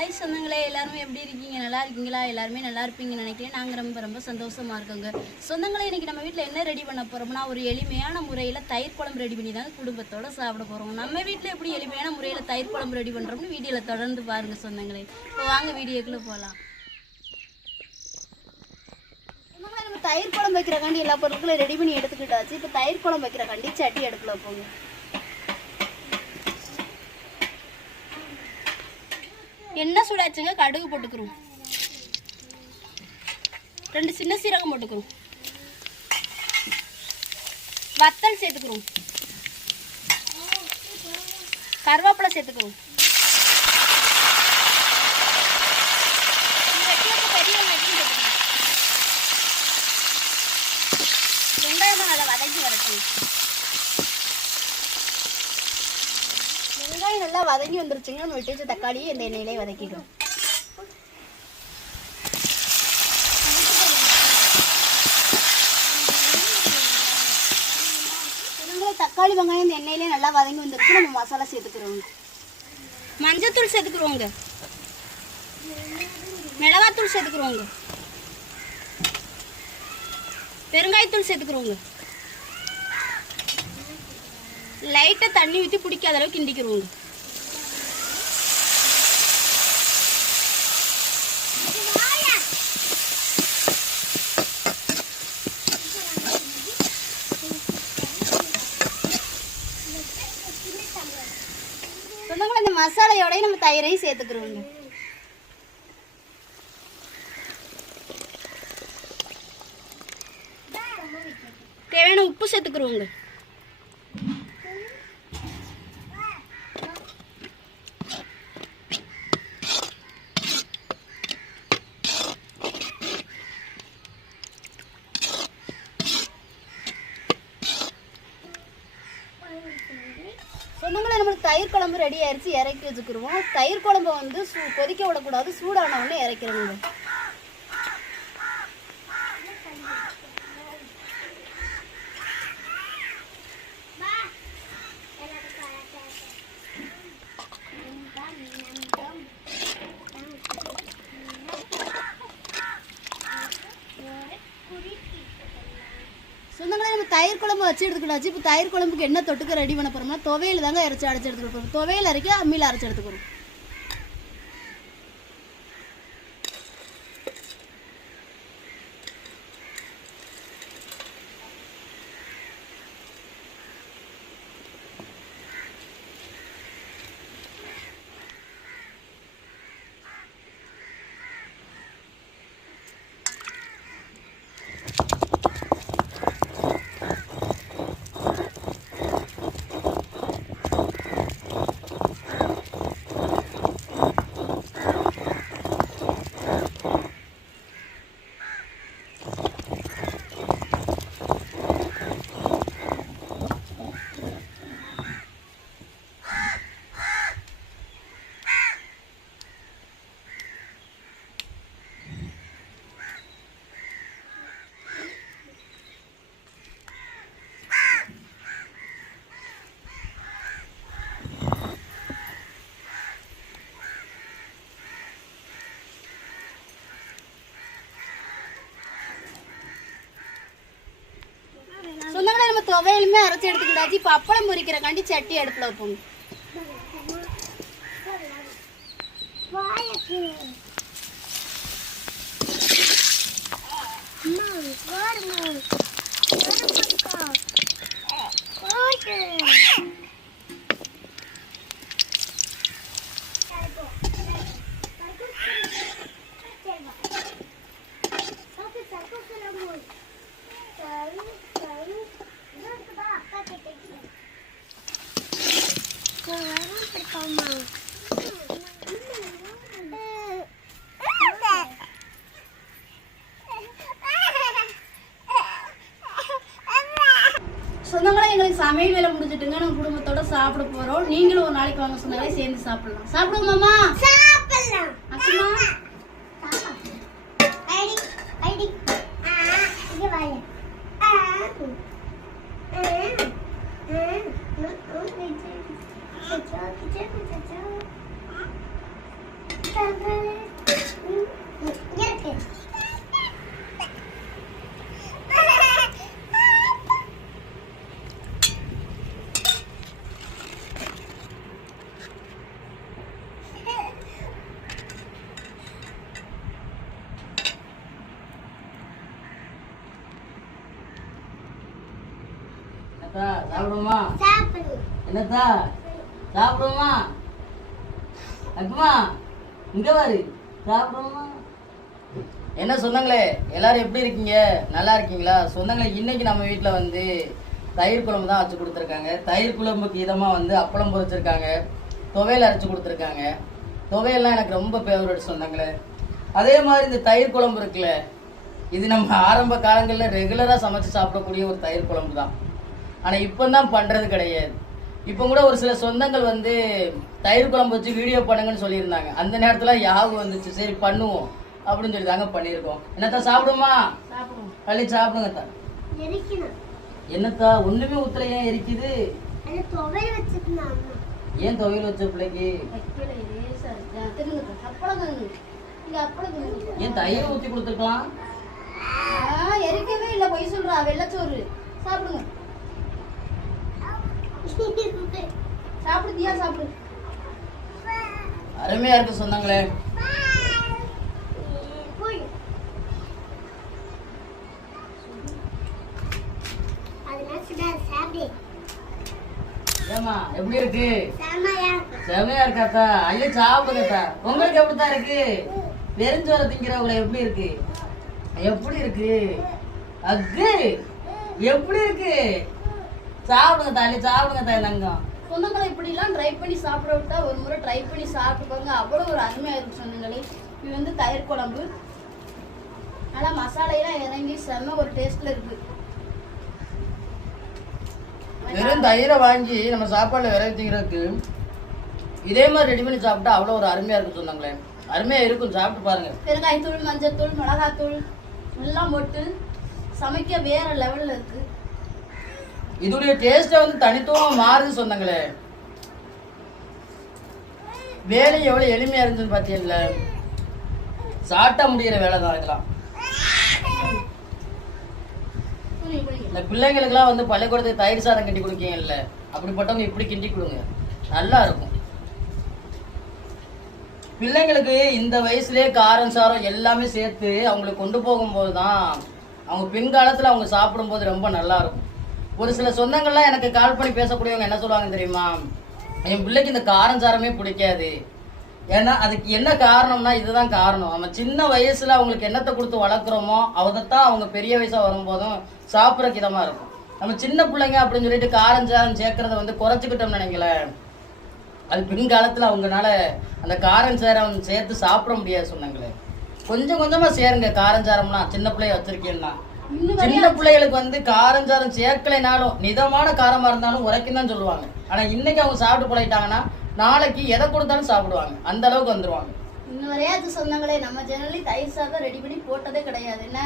Hi சொந்தங்களே எல்லாருமே எப்படி இருக்கீங்க? நல்லா இருக்கீங்களா? எல்லாருமே நல்லா இருப்பீங்கன்னு நினைக்கிறேன். நாங்கள் ரொம்ப ரொம்ப சந்தோஷமா இருக்கோங்க. சொந்தங்களே இன்னைக்கு நம்ம வீட்டில் என்ன ரெடி பண்ண போறோம்னா ஒரு எளிமையான முறையில் தயிர் குழம்பு ரெடி பண்ணி தாங்க குடும்பத்தோட சாப்பிட போறோம். நம்ம வீட்டில் எப்படி எளிமையான முறையில் தயிர் குழம்பு ரெடி பண்றோம்னு வீடியோவில் தொடர்ந்து பாருங்க சொந்தங்களே இப்போ வாங்க வீடியோக்குள்ள போகலாம் நம்ம தயிர் குழம்பு வைக்கிறக்காண்டி எல்லா பொருட்களும் ரெடி பண்ணி எடுத்துக்கிட்டாச்சு. இப்போ தயிர் குழம்பு வைக்கிறக்காண்டி சட்டி எடுக்கல போங்க எண்ணெய் சூடாச்சுங்க கடுகு போட்டுக்கிறோம். ரெண்டு சின்ன சீரகம் போட்டுக்கிறோம். வத்தல் சேர்த்துக்கிறோம். கருவேப்பிலை சேர்த்துக்கிறோம் இது வெட்டி வச்ச பெரிய வெங்காயத்தையும் சேர்த்துக்கிறோம். வெங்காயமும் நல்லா வதக்கி வரட்டும் வெங்காயம் நல்லா வதங்கி வந்துருச்சுங்க நம்ம விட்டு வச்ச தக்காளியை இந்த எண்ணெயிலே வதக்கிடும் தக்காளி வெங்காயம் இந்த எண்ணெயிலே நல்லா வதங்கி வந்துருச்சு நம்ம மசாலா சேர்த்துக்கிறோங்க மஞ்சத்தூள் சேர்த்துக்கிறோங்க மிளகாத்தூள் சேர்த்துக்கிறோங்க பெருங்காயத்தூள் சேர்த்துக்கிறோங்க லைட்டாக தண்ணி ஊற்றி பிடிக்காத அளவுக்கு கிண்டிக்கிறோங்க சொந்தங்கள இந்த மசாலையோடய நம்ம தயிரையும் சேர்த்துக்கிறோங்க தேவையான உப்பு சேர்த்துக்கிறோங்க ரெடி ஆயிடுச்சு இறக்கி வச்சுக்கிருவோம். தயிர் குழம்பு வந்து சூ கொதிக்க விடக்கூடாது சூடான உடனே இறக்கிறோங்க சொந்தங்களே நம்ம தயிர் குழம்பு வச்சு எடுத்துக்கிட்டாச்சு இப்போ தயிர் குழம்புக்கு என்ன தொட்டுக்க ரெடி பண்ண போகிறோம்னா துவையில் தாங்க இறச்சி அரைச்சி எடுத்துக்கிட்டு போகிறோம் துவையல் அரைக்க அம்மியில் அரைச்சி எடுத்துக்கிறோம் சொந்தங்களே நம்ம துவையலுமே அரைச்சி எடுத்துக்கிட்டாச்சு இப்போ அப்பளம் பொரிக்கிறக்காண்டி சட்டி அடுப்பில் வைப்போம் சொந்தங்களா எங்களுக்கு சமையல் வேலை முடிஞ்சிட்டுங்க. நம்ம குடும்பத்தோட சாப்பிட போறோம். நீங்களும் ஒரு நாளைக்கு வாங்க சொன்னாலே சேர்ந்து சாப்பிடலாம். சாப்பிடுவோம் மாமா. சாப்பிடுமா சாப்பிடு. என்னத்தா சாப்பிடுமா அக்குமா இங்க பாரு சாப்பிடுமா என்ன சொந்தங்களே எல்லாரும் எப்படி இருக்கீங்க? நல்லா இருக்கீங்களா? சொந்தங்களே இன்னைக்கு நம்ம வீட்டில் வந்து தயிர் குழம்பு தான் வச்சு கொடுத்துருக்காங்க. தயிர் குழம்புக்கு இதமாக வந்து அப்பளம் பொரிச்சிருக்காங்க துவையல் அரைச்சி கொடுத்துருக்காங்க. துவையல்லாம் எனக்கு ரொம்ப ஃபேவரட் சொந்தங்களே. அதே மாதிரி இந்த தயிர் குழம்பு இருக்குல்ல இது நம்ம ஆரம்ப காலங்களில் ரெகுலராக சமைச்சு சாப்பிடக்கூடிய ஒரு தயிர் குழம்பு தான். ஆனால் இப்போ தான் பண்ணுறது கிடையாது. இப்போ கூட ஒரு சில சொந்தங்கள் வந்து தயிர் குழம்பு வச்சு வீடியோ பண்ணுங்கன்னு சொல்லியிருந்தாங்க. அந்த நேரத்தில் யாகம் வந்துச்சு. சரி பண்ணுவோம். அப்படின்னு சொல்லி தாங்க பண்ணியிருக்கோம். என்னத்தா சாப்பிடுமா? கள்ளி சாப்பிடுங்கத்தா. எரிக்கணும் என்னத்தா ஒண்ணுமே ஊத்துல ஏன் எரிக்குது? ஏன் துவையல் வச்ச பிள்ளைக்கு? ஏன் தயிர் ஊத்தி கொடுத்துருக்கலாம்? எரிக்கவே இல்ல பொய் சொல்றா. வெள்ளச்சோறு. சாப்பிடுங்க. சாப்பிடுதியா சாப்பிடு. அருமையா இருக்கு சொந்தங்களே எப்படி இருக்கு? செமையா இருக்காத்தா ஐயோ சாப்பிடுங்கத்தா உங்களுக்கு எப்படித்தான் இருக்கு? வெறிஞ்சோர திங்கிறவங்கள எப்படி இருக்கு? எப்படி இருக்கு? அக்கு எப்படி இருக்கு? சாப்பிடுங்க தாலி சாப்பிடுங்க தாய் தங்கம் சொந்தங்களை இப்படிலாம் ட்ரை பண்ணி சாப்பிட விட்டா ஒரு முறை ட்ரை பண்ணி சாப்பிட்டுக்கோங்க. அவ்வளோ ஒரு அருமையாக இருக்கும் சொந்தங்களே இது வந்து தயிர் குழம்பு. நல்லா மசாலையெல்லாம் இறங்கி செம்ம ஒரு டேஸ்ட்ல இருக்கு. வெறும் தயிரை வாங்கி நம்ம சாப்பாடுல விரைவி திங்கிறதுக்கு இதே மாதிரி ரெடி பண்ணி சாப்பிட்டா அவ்வளோ ஒரு அருமையா இருக்கும் சொன்னாங்களே. அருமையா இருக்கும் சாப்பிட்டு பாருங்க. பெருங்காயத்தூள் மஞ்சத்தூள் மிளகாத்தூள் எல்லாம் போட்டு சமைக்க வேற லெவல்ல இருக்கு. இதோடைய டேஸ்ட்டை வந்து தனித்துவமா மாறுது சொன்னாங்களே. வேலை எவ்வளவு எளிமையா இருந்துன்னு பாத்தீங்கல்ல. சாப்பிட்ட முடிகிற வேலை தான் இதெல்லாம். இந்த பிள்ளைங்களுக்குலாம் வந்து பள்ளிக்கூடத்துக்கு தயிர் சாதம் கிண்டி கொடுக்கீங்கல்ல. அப்படிப்பட்டவங்க இப்படி கிண்டி கொடுங்க. நல்லா இருக்கும். பிள்ளைங்களுக்கு இந்த வயசுலயே காரம் சாரம் எல்லாமே சேர்த்து அவங்களுக்கு கொண்டு போகும்போது தான் அவங்க பின்காலத்துல அவங்க சாப்பிடும்போது ரொம்ப நல்லா இருக்கும். ஒரு சில சொந்தங்கள்லாம் எனக்கு கால் பண்ணி பேசக்கூடியவங்க என்ன சொல்லுவாங்க தெரியுமா? என் பிள்ளைக்கு இந்த காரஞ்சாரமே பிடிக்காது. ஏன்னா அதுக்கு என்ன காரணம்னா இதுதான் காரணம். நம்ம சின்ன வயசுல அவங்களுக்கு என்னத்தை கொடுத்து வளர்க்குறோமோ அதைத்தான் அவங்க பெரிய வயசா வரும்போதும் சாப்பிட்றக்கு இதமா இருக்கும். நம்ம சின்ன பிள்ளைங்க அப்படின்னு சொல்லிட்டு காரஞ்சாரம் சேர்க்கறத வந்து குறைச்சிக்கிட்டோம்னு நினைங்களேன். அது பின்காலத்தில் அவங்கனால அந்த காரஞ்சாரம் சேர்த்து சாப்பிட முடியாது சொன்னாங்களே. கொஞ்சம் கொஞ்சமாக சேருங்க காரஞ்சாரம்லாம் சின்ன பிள்ளைய வச்சிருக்கேன்னா. சின்ன பிள்ளைகளுக்கு வந்து காரஞ்சாரம் சேர்க்கலைனாலும் மிதமான காரமா இருந்தாலும் உரைக்கும் தான் சொல்லுவாங்க. ஆனா இன்னைக்கு அவங்க சாப்பிட்டு பழகிட்டாங்கன்னா நாளைக்கு எதை கொடுத்தாலும் சாப்பிடுவாங்க. அந்த அளவுக்கு வந்துருவாங்க. இன்னும் வரையாவது சொந்தங்களே நம்ம ஜெனரலி தயிர் சாதம் ரெடி பண்ணி போட்டதே கிடையாது. என்ன?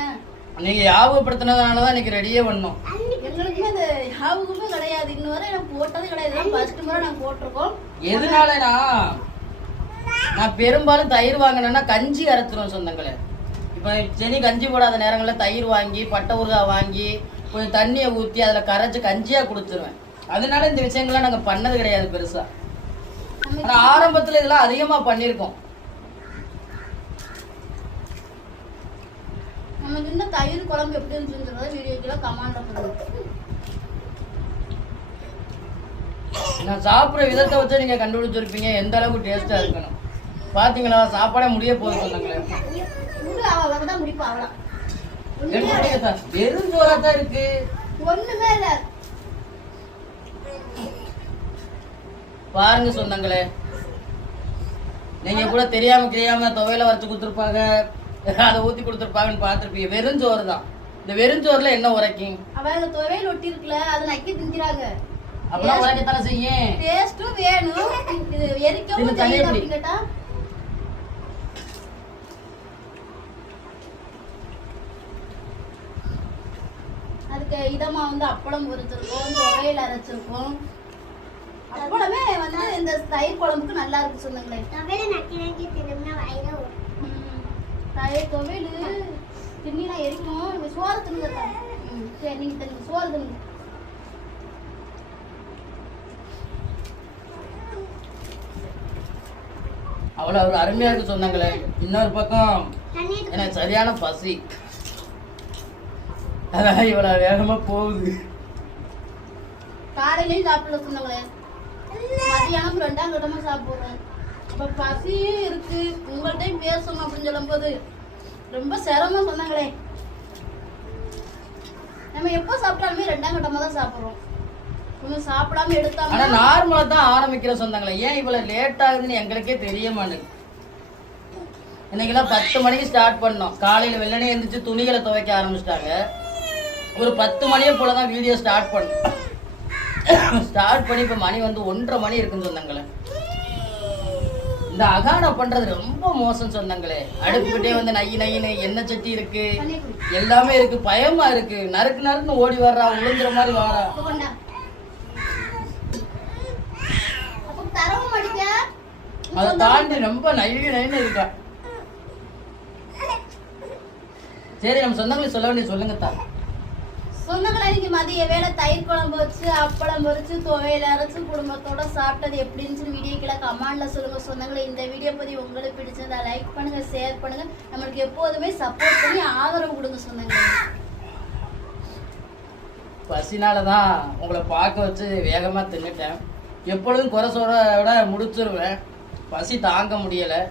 நீங்க ஞாபகப்படுத்தினதுனாலதான் இன்னைக்கு ரெடியே பண்ணோம் எங்களுக்குமே அந்த ஞாபகமே கிடையாது. இன்னும் வரை எனக்கு போட்டதே கிடையாது. ஃபர்ஸ்ட் முறை நாங்கள் போட்டிருக்கோம். எதனாலனா நான் பெரும்பாலும் தயிர் வாங்கினேன்னா கஞ்சி அரைச்சிருவேன் சொந்தங்களே. இப்போ செனி கஞ்சி போடாத நேரங்களில் தயிர் வாங்கி பட்டை ஊறுகாய் வாங்கி கொஞ்சம் தண்ணியை ஊற்றி அதில் கரைச்சி கஞ்சியாக கொடுத்துருவேன் அதனால இந்த விஷயங்கள்லாம் நாங்கள் பண்ணது கிடையாது பெருசா. நம்ம ஆனால் ஆரம்பத்தில் இதெல்லாம் அதிகமாக பண்ணியிருக்கோம். நமக்கு இன்னும் தயிர் குழம்பு எப்படி இருந்துச்சுன்றத வீடியோக்குள்ள கமெண்ட்ல போடுங்க நான் சாப்பிட்ற விதத்தை வச்சு நீங்கள் கண்டுபிடிச்சிருப்பீங்க. எந்த அளவுக்கு டேஸ்ட்டாக இருக்கணும். பார்த்தீங்களா சாப்பாடே முடிய போகுது சொந்தங்களே உள்ள அவ அவ தான் முடிப்பா அவளா எடுத்து குடிங்கத்தா. வெறும் சோறா தான் இருக்கு. ஒண்ணுமே இல்ல. பாருங்க சொந்தங்களே நீங்க கூட தெரியாம தெரியாம துவையில வரைச்சு கொடுத்துருப்பாங்க. அதை ஊத்தி கொடுத்துருப்பாங்கன்னு பார்த்துருப்பீங்க. வெறும் சோறு தான் இந்த வெறும் சோறுல என்ன உரைக்கும்? அவ அந்த துவையல் ஒட்டி இருக்குல்ல அதை நக்கி திங்கிறாங்க. அப்பெல்லாம் உரைக்கத்தானே செய்யும்? வேணும். எரிக்கவும்? அப்படின்னு கேட்டா அதுக்கு இதமா வந்து அப்பளம் பொரிச்சிருக்கோம் துவையல் அரைச்சிருக்கோம். அப்பளமே வந்து இந்த தயிர் குழம்புக்கு நல்லா இருக்கு தின்னோம்னா ஏய் துவையல் திண்ணிலாம் எரிக்கணும் நீங்க சோறு தின்னுங்க சரி நீங்க தின்னுங்க. சோறு தின்னுங்க. அவ்வளோ ஒரு அருமையா இருக்கு சொன்னாங்களே. இன்னொரு பக்கம் தண்ணி எனக்கு சரியான பசி. அதான் இவ்வளவு வேகமா போகுது. காலையிலயும் சாப்பிடல சொன்னாங்களே மதியானம் ரெண்டாம் கட்டமா சாப்பிடுறோம் இப்ப பசியும் இருக்கு. உங்கள்கிட்டயும் பேசணும் அப்படின்னு சொல்லும்போது ரொம்ப சிரமம் சொன்னாங்களே. நம்ம எப்போ சாப்பிட்டாலுமே ரெண்டாம் கட்டமா தான் சாப்பிடுறோம். கொஞ்சம் சாப்பிடாம ஆனா எடுத்தாங்க நார்மலா தான் ஆரம்பிக்கிற சொந்தங்களே ஏன் இவ்வளவு லேட் ஆகுதுன்னு எங்களுக்கே தெரிய மாட்டேங்குது. இன்னைக்கெல்லாம் பத்து மணிக்கு ஸ்டார்ட் பண்ணோம். காலையில வெள்ளனே எழுந்திரிச்சு துணிகளை துவைக்க ஆரம்பிச்சிட்டாங்க. ஒரு பத்து மணியை போல தான் வீடியோ ஸ்டார்ட் பண்ணோம் ஸ்டார்ட் பண்ணி இப்ப மணி வந்து ஒன்றரை மணி இருக்குன்னு சொன்னாங்களே இந்த அகானம் பண்றது ரொம்ப மோசம் சொன்னாங்களே அடுப்புக்கிட்டே வந்து நை நைன்னு எண்ணெய் சட்டி இருக்கு. எல்லாமே இருக்கு பயமா இருக்கு. நறுக்கு நறுக்குன்னு ஓடி வர்றா உளுந்துற மாதிரி வாரா அதை தாண்டி ரொம்ப நைவி நைன்னு இருக்கா. சரி நம்ம சொந்தங்களை சொல்ல வேண்டிய சொல்லுங்க தான் சொந்தங்களா இன்னைக்கு மதிய வேலை தயிர் குழம்பு வச்சு அப்பளம் பொறிச்சு துவையில் அரைச்சு குடும்பத்தோட சாப்பிட்டது எப்படின்னு சொல்லி வீடியோ கீழே கமெண்ட்ல சொல்லுங்க சொந்தங்களே. இந்த வீடியோ பற்றி உங்களுக்கு பிடிச்சதா லைக் பண்ணுங்க ஷேர் பண்ணுங்க. நம்மளுக்கு எப்போதுமே சப்போர்ட் பண்ணி ஆதரவு கொடுங்க சொந்தங்களை. பசினால தான் உங்களை பார்க்க வச்சு வேகமாக தின்னுட்டேன். எப்பொழுதும் குறை சொல்கிற விட முடிச்சிருவேன். பசி தாங்க முடியலை.